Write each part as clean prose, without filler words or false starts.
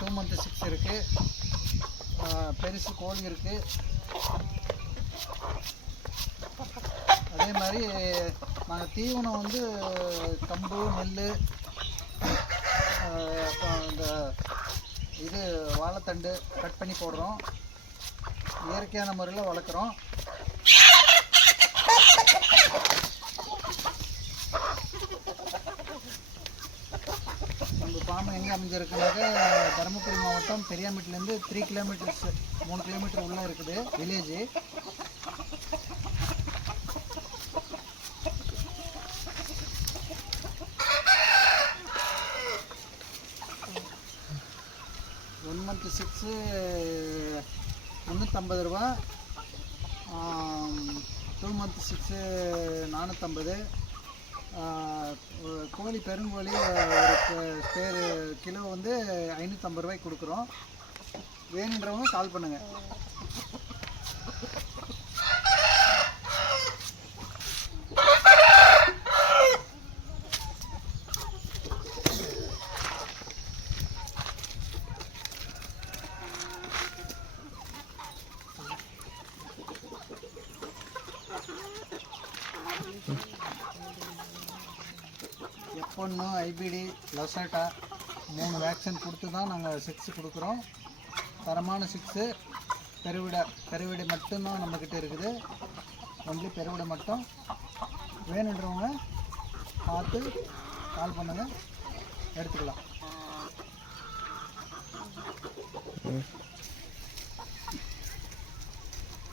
2 month 6 இருக்குது, பெருசு கோழி இருக்குது. அதே மாதிரி நாங்கள் தீவனம் வந்து கம்பு, நெல், அப்புறம் இந்த இது வாழைத்தண்டு கட் பண்ணி போடுறோம். இயற்கையான முறையில் வளர்க்குறோம். நம்ம ஃபார்ம் எங்கே அமைஞ்சிருக்குனாக்க தருமபுரி மாவட்டம் பெரியாம்பட்டிலேருந்து 3 கிலோமீட்டர்ஸ் 3 கிலோமீட்டர் உள்ளே இருக்குது வில்லேஜு. ஒன் மந்த் 6 350 ரூபா, 2 month 6 450. கோழி பெருங்கோழி ஒரு கிலோ வந்து 550 ரூபாய்க்கு கொடுக்குறோம். வேணுன்றவங்க கால் பண்ணுங்கள். F1, IBD, லொசேட்டா 3 வேக்சின் கொடுத்து தான் நாங்கள் 6 கொடுக்குறோம். தரமான 6 பெருவிடை மட்டும்தான் நம்மக்கிட்ட இருக்குது. ஒன்லி பெருவிடை மட்டும். வேணுன்றவங்க பார்த்து கால் பண்ணுங்கள், எடுத்துக்கலாம்.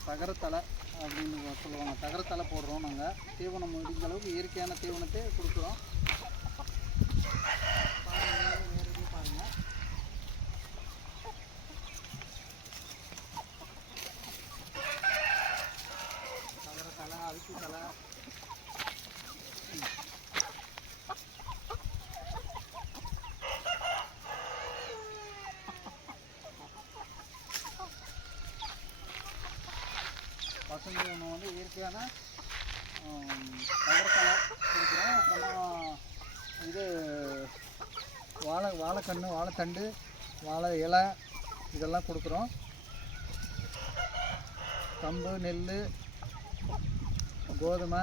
தகரத்தலை அப்படின்னு சொல்லுவாங்க. தகரத்தலை போடுறோம் நாங்கள். தீவனம் முடிஞ்ச அளவுக்கு இயற்கையான தீவனத்தை கொடுக்குறோம். பாருங்கள், தகரத்தலை, அரிசி தலை, பசங்க ஒன்று வந்து இயற்கையான தகரத்தலை கொடுக்குறோம். அப்புறமா இது வாழைக்கன்று, வாழைத்தண்டு, வாழை இலை இதெல்லாம் கொடுக்குறோம். கம்பு, நெல், கோதுமை,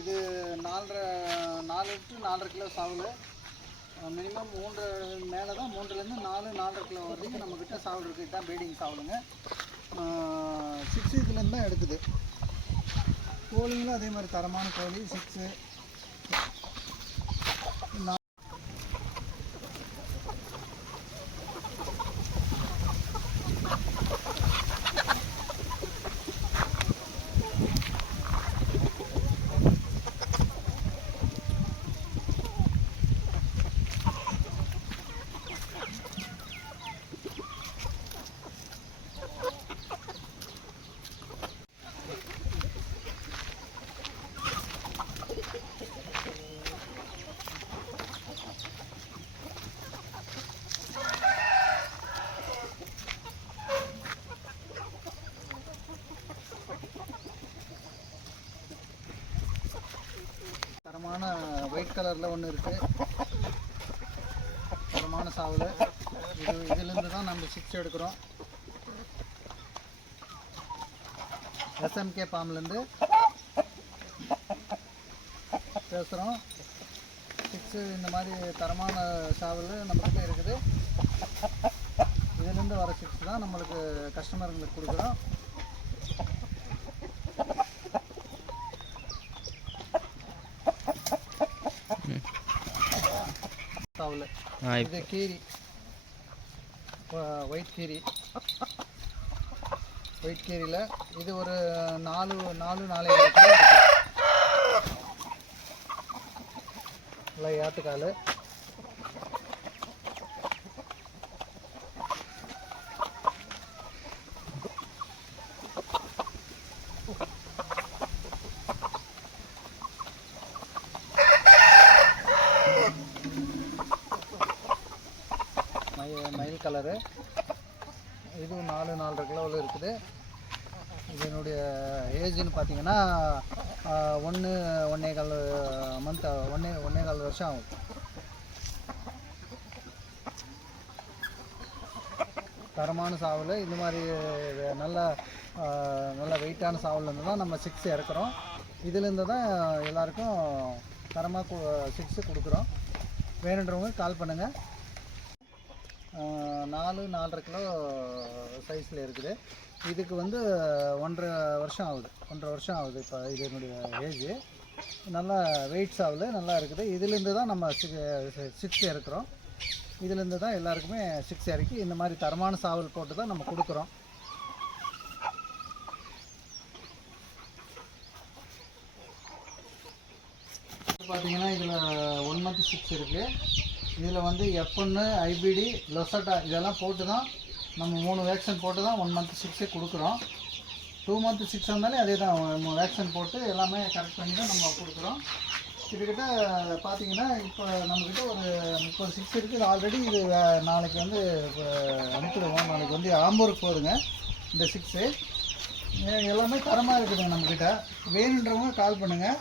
இது 4 to 4.5 கிலோ சாவல். மினிமம் 3 மேலே தான், 3லேருந்து 4-4.5 கிலோ வரைக்கும் நம்மக்கிட்ட சாவல் இருக்குது. இதுதான் ப்ரீடிங் சாவலுங்க. 6 இதுலேருந்து தான் எடுக்குது. கோழிங்களும் அதே மாதிரி தரமான கோழி 6. தரமான ஒயிட் கலரில் ஒன்று இருக்குது, தரமான சாவல். இதிலேருந்து தான் நம்ம 6 எடுக்கிறோம். SMK ஃபார்ம்லேருந்து பேசுகிறோம். 6 இந்த மாதிரி தரமான சாவல் நம்மக்கிட்ட இருக்குது. இதிலேருந்து வர 6 தான் நம்மளுக்கு கஸ்டமருங்களுக்கு கொடுக்குறோம். சாவல் இது கீரி, ஒயிட் கீரி. ஒயிட் கீரியில் இது ஒரு 4-4.5 கிலோ இருக்குது. நல்லா ஏற்றுக்கால். கலரு. இதுவும் 4-4.5 கிலோவில் இருக்குது. இதனுடைய ஏஜ்னு பார்த்தீங்கன்னா 1-1.25 மந்த், 1.25 வருஷம் ஆகும். தரமான சாவல். இந்த மாதிரி நல்ல வெயிட்டான சாவல்லேருந்து தான் நம்ம 6 இறக்குறோம். இதிலேருந்து தான் எல்லாருக்கும் தரமாக 6 கொடுக்குறோம். வேணுன்றவங்க கால் பண்ணுங்கள். 4-4.5 கிலோ சைஸில் இருக்குது. இதுக்கு வந்து 1.5 வருஷம் ஆகுது. இப்போ இது என்னுடைய ஏஜ். நல்லா வெயிட் சாவல் நல்லா இருக்குது. இதிலேருந்து தான் நம்ம 6 இறக்குறோம். இதிலேருந்து தான் எல்லாருக்குமே 6 இறக்கி இந்த மாதிரி தரமான சாவல் போட்டு தான் நம்ம கொடுக்குறோம். பார்த்தீங்கன்னா இதில் 1 மந்த் 6 இருக்குது. இதில் வந்து F1, IBD, லொசட்டா இதெல்லாம் போட்டு தான் நம்ம 3 வேக்சின் போட்டு தான் 1 மந்த் 6 கொடுக்குறோம். 2 மந்த் 6 இருந்தாலே அதே தான் வேக்சின் போட்டு எல்லாமே கரெக்ட் பண்ணி தான் நம்ம கொடுக்குறோம். கிட்டத்தட்ட பார்த்தீங்கன்னா இப்போ நம்மக்கிட்ட ஒரு 30 6 இருக்குது ஆல்ரெடி. இது நாளைக்கு வந்து அனுப்பிடுவோம். நாளைக்கு வந்து ஆம்பூருக்கு போகுதுங்க இந்த 6. எல்லாமே தரமாக இருக்குதுங்க நம்மக்கிட்ட. வேணுன்றவங்க கால் பண்ணுங்கள்.